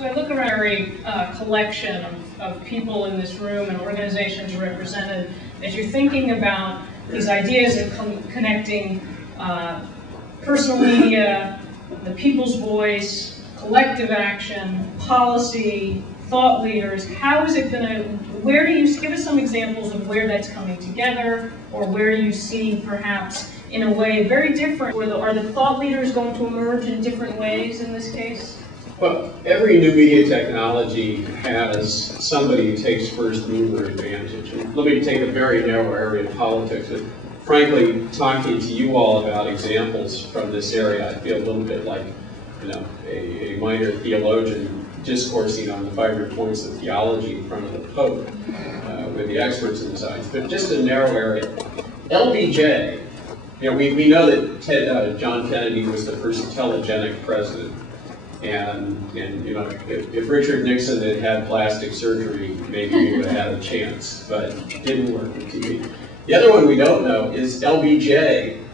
So I look around a collection of people in this room and organizations represented as you're thinking about these ideas of connecting personal media, the people's voice, collective action, policy, thought leaders. How is it going to, where do you, give us some examples of where that's coming together, or where you see perhaps in a way very different, are the thought leaders going to emerge in different ways in this case? Well, every new media technology has somebody who takes first mover advantage. And let me take a very narrow area of politics. And frankly, talking to you all about examples from this area, I feel a little bit like, a minor theologian discoursing on the 500 points of theology in front of the Pope with the experts in the science. But just a narrow area. LBJ, we know that John Kennedy was the first telegenic president. And if Richard Nixon had had plastic surgery, maybe he would have had a chance, but it didn't work with TV. The other one we don't know is LBJ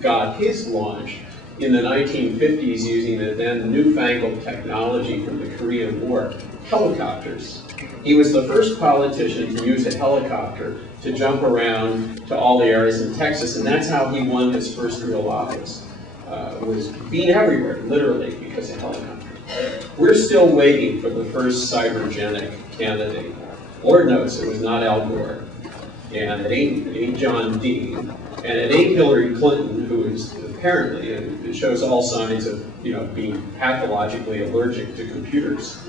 got his launch in the 1950s using the then newfangled technology from the Korean War, helicopters. He was the first politician to use a helicopter to jump around to all the areas in Texas, and that's how he won his first real office. Was being everywhere, literally, because of helicopters. We're still waiting for the first cybergenic candidate. Lord knows it was not Al Gore, and it ain't John Dean, and it ain't Hillary Clinton, who is apparently, and it shows all signs of being pathologically allergic to computers.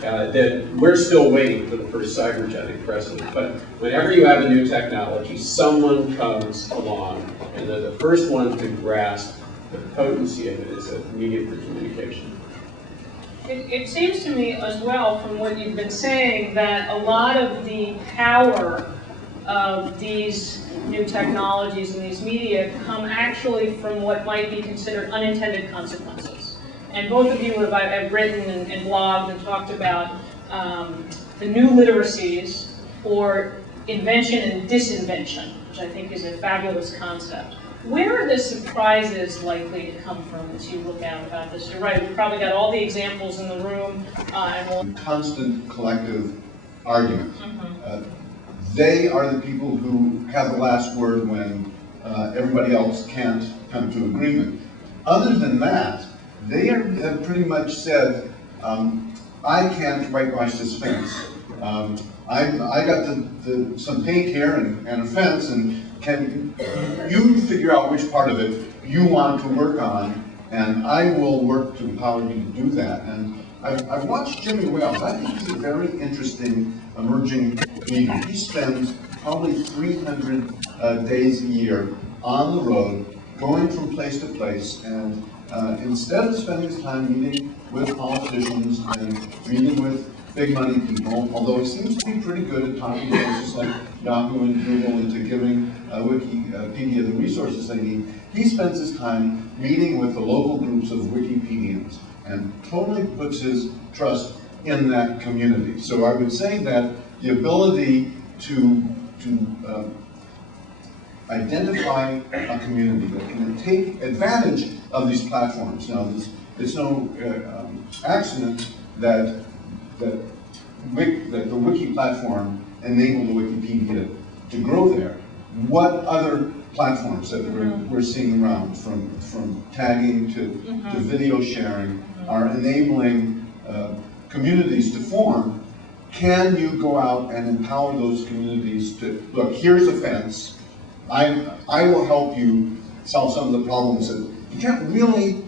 That we're still waiting for the first cybergenic president. But whenever you have a new technology, someone comes along, and they're the first one to grasp the potency of it as a medium for communication. It seems to me as well, from what you've been saying, that a lot of the power of these new technologies and these media come actually from what might be considered unintended consequences. And both of you have written and blogged and talked about the new literacies, or invention and disinvention, which I think is a fabulous concept. Where are the surprises likely to come from as you look out about this? You're right, we've probably got all the examples in the room. Constant collective argument. They are the people who have the last word when everybody else can't come to agreement. Other than that, they have pretty much said, I can't whitewash this fence. I got some paint here and a fence, and can you figure out which part of it you want to work on, and I will work to empower you to do that. And I've watched Jimmy Wales. I think he's a very interesting emerging leader. He spends probably 300 days a year on the road, going from place to place, and instead of spending his time meeting with politicians and meeting with big money people, although he seems to be pretty good at talking to places like Yahoo and Google into giving Wikipedia the resources they need, he spends his time meeting with the local groups of Wikipedians and totally puts his trust in that community. So I would say that the ability to identify a community that can take advantage of these platforms. Now, it's no accident that the Wiki platform enabled the Wikipedia to grow there. What other platforms that we're seeing around, from tagging to video sharing, are enabling communities to form? Can you go out and empower those communities to, look, here's a fence, I will help you solve some of the problems that you can't really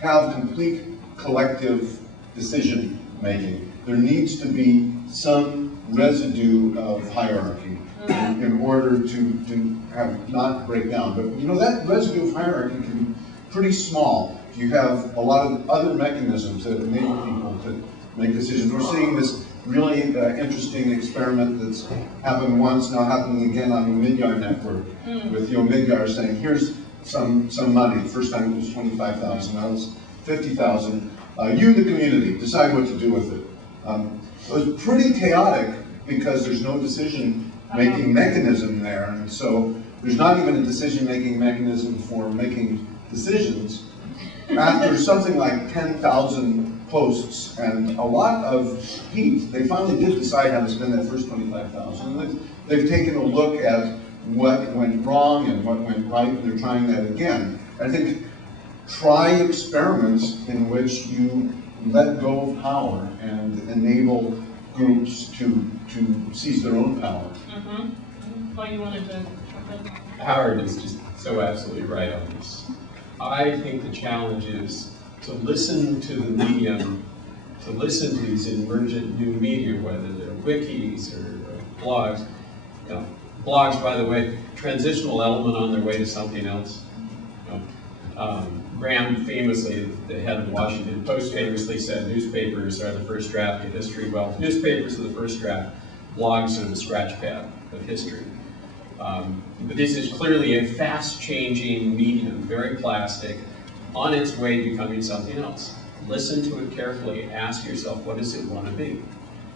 have complete collective decision making. There needs to be some residue of hierarchy in order to have not break down. But that residue of hierarchy can be pretty small if you have a lot of other mechanisms that enable people to make decisions. We're seeing this really interesting experiment that's happened once, now happening again on the Omidyar network, with Omidyar saying, here's some money. The first time it was $25,000, now it's $50,000. You, the community, decide what to do with it. It was pretty chaotic because there's no decision-making mechanism there, and so there's not even a decision-making mechanism for making decisions. after something like 10,000 posts and a lot of heat, they finally did decide how to spend that first 25,000. They've taken a look at what went wrong and what went right, and they're trying that again. I think try experiments in which you let go of power and enable groups to seize their own power. What you wanted to? Howard is just so absolutely right on this. I think the challenge is to listen to the medium, to listen to these emergent new media, whether they're wikis or blogs. You know, blogs, by the way, transitional element on their way to something else. You know, Graham famously, the head of the Washington Post, famously said newspapers are the first draft of history. Well, newspapers are the first draft, blogs are the scratch pad of history. But this is clearly a fast-changing medium, very plastic, on its way to becoming something else. Listen to it carefully, ask yourself, what does it want to be?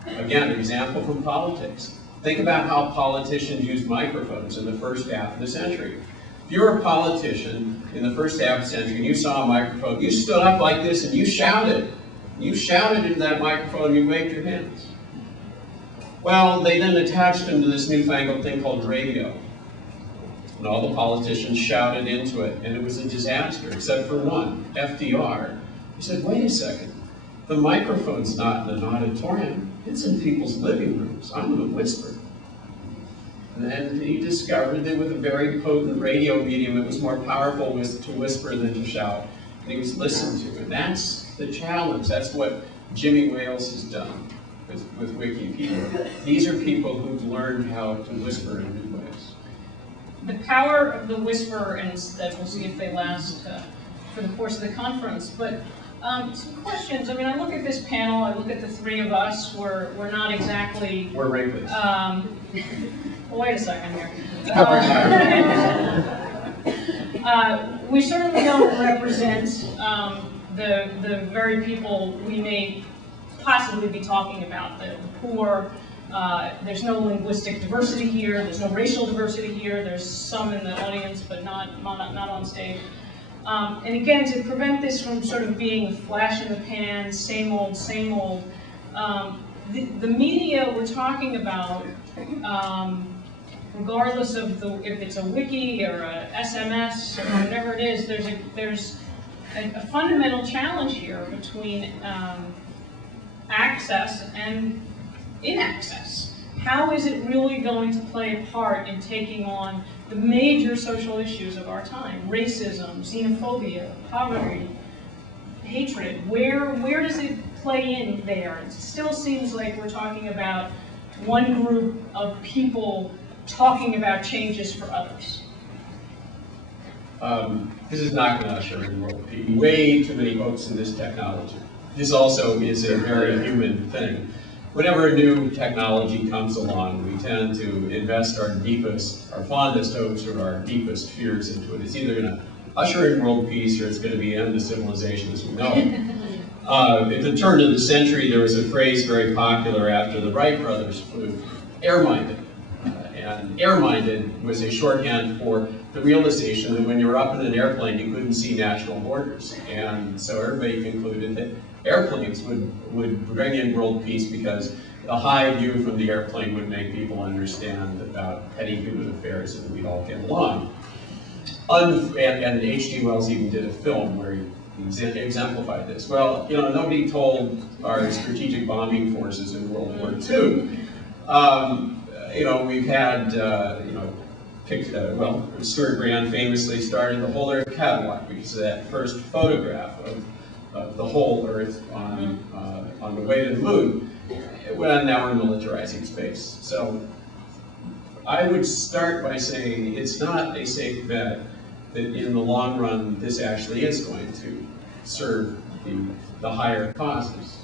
Again, an example from politics. Think about how politicians used microphones in the first half of the century. If you were a politician in the first half of the century and you saw a microphone, you stood up like this and you shouted. You shouted into that microphone, you waved your hands. Well, they then attached them to this newfangled thing called radio. And all the politicians shouted into it, and it was a disaster, except for one, FDR. He said, wait a second, the microphone's not in an auditorium, it's in people's living rooms. I'm going to whisper. And then he discovered that with a very potent radio medium, it was more powerful to whisper than to shout. And he was listened to, and that's the challenge. That's what Jimmy Wales has done with Wiki people. These are people who've learned how to whisper in new ways. The power of the whisper, and that we'll see if they last for the course of the conference. But some questions. I mean, I look at this panel. I look at the three of us. We're not exactly. We're rapists. Well, wait a second here. We certainly don't represent the very people we may possibly be talking about, the poor. There's no linguistic diversity here. There's no racial diversity here. There's some in the audience, but not on stage. And again, to prevent this from sort of being a flash in the pan, same old, the media we're talking about, regardless of if it's a wiki or a SMS or whatever it is, there's a fundamental challenge here between access and inaccess. How is it really going to play a part in taking on the major social issues of our time? Racism, xenophobia, poverty, hatred. Where does it play in there? It still seems like we're talking about one group of people talking about changes for others. This is not going to usher in world peace. Way too many hopes in this technology. This also is a very human thing. Whenever a new technology comes along, we tend to invest our fondest hopes or our deepest fears into it. It's either going to usher in world peace or it's going to be end of civilization as we know it. At the turn of the century, there was a phrase very popular after the Wright brothers flew, air-minded. And air-minded was a shorthand for the realization that when you were up in an airplane, you couldn't see national borders. And so everybody concluded that airplanes would bring in world peace because a high view from the airplane would make people understand about petty human affairs and that we'd all get along. And H.G. Wells even did a film where he exemplified this. Well, you know, nobody told our strategic bombing forces in World War II. You know, we've had, Stuart Brand famously started the Whole Earth Catalog because of that first photograph of the whole Earth on the way to the moon. Well, now we're militarizing space. So I would start by saying it's not a safe bet that in the long run this actually is going to serve the higher causes.